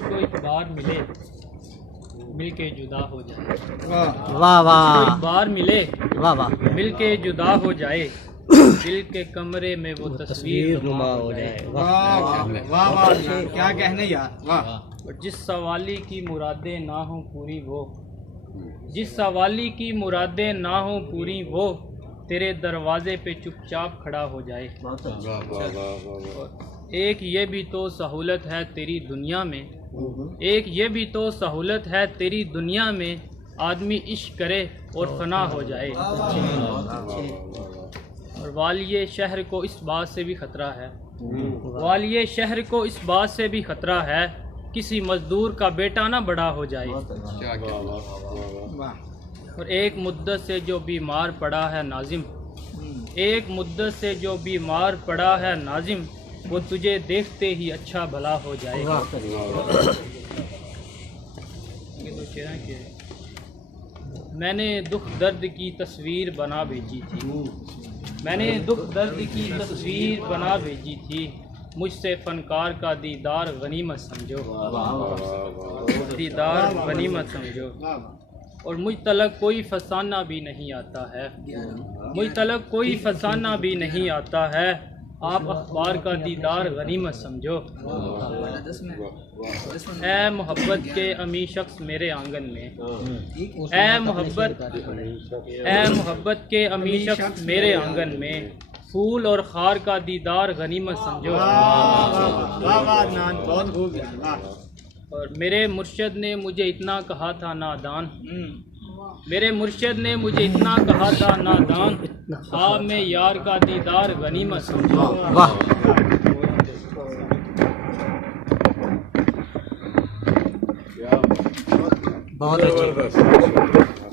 مجھ کو ایک بار ملے مل کے جدا ہو جائے، واہ واہ ایک بار ملے واہ واہ مل کے جدا ہو جائے، دل کے کمرے میں وہ تصویر نما ہو جائے۔ واہ واہ واہ، کیا کہنے یار، واہ۔ اور جس سوالی کی مرادیں نہ ہوں پوری وہ، جس سوالی کی مرادیں نہ ہوں پوری وہ، تیرے دروازے پہ چپ چاپ کھڑا ہو جائے۔ ایک یہ بھی تو سہولت ہے تیری دنیا میں، ایک یہ بھی تو سہولت ہے تیری دنیا میں، آدمی عشق کرے اور فنا ہو جائے۔ اور والیے شہر کو اس بات سے بھی خطرہ ہے، والیے شہر کو اس بات سے بھی خطرہ ہے، کسی مزدور کا بیٹا نہ بڑا ہو جائے۔ اور ایک مدت سے جو بیمار پڑا ہے ناظم، ایک مدت سے جو بیمار پڑا ہے ناظم، وہ تجھے دیکھتے ہی اچھا بھلا ہو جائے۔ میں نے دکھ درد کی تصویر بنا بھیجی تھی، میں نے دکھ درد کی تصویر بنا بھیجی تھی، مجھ سے فنکار کا دیدار غنیمت سمجھو، دیدار غنیمت سمجھو۔ اور مجھ تلک کوئی فسانہ بھی نہیں آتا ہے، مجھ تلک کوئی فسانہ بھی نہیں آتا ہے، آپ اخبار کا دیدار غنیمت سمجھو۔ اے محبت کے امی شخص میرے آنگن میں، اے محبت کے امی شخص میرے آنگن میں، پھول اور خار کا دیدار غنیمت سمجھو۔ بہت خوب۔ اور میرے مرشد نے مجھے اتنا کہا تھا نادان، میرے مرشد نے مجھے اتنا کہا تھا نادان، خواب میں یار کا دیدار غنیمت سمجھو۔ واہ بہت اچھا۔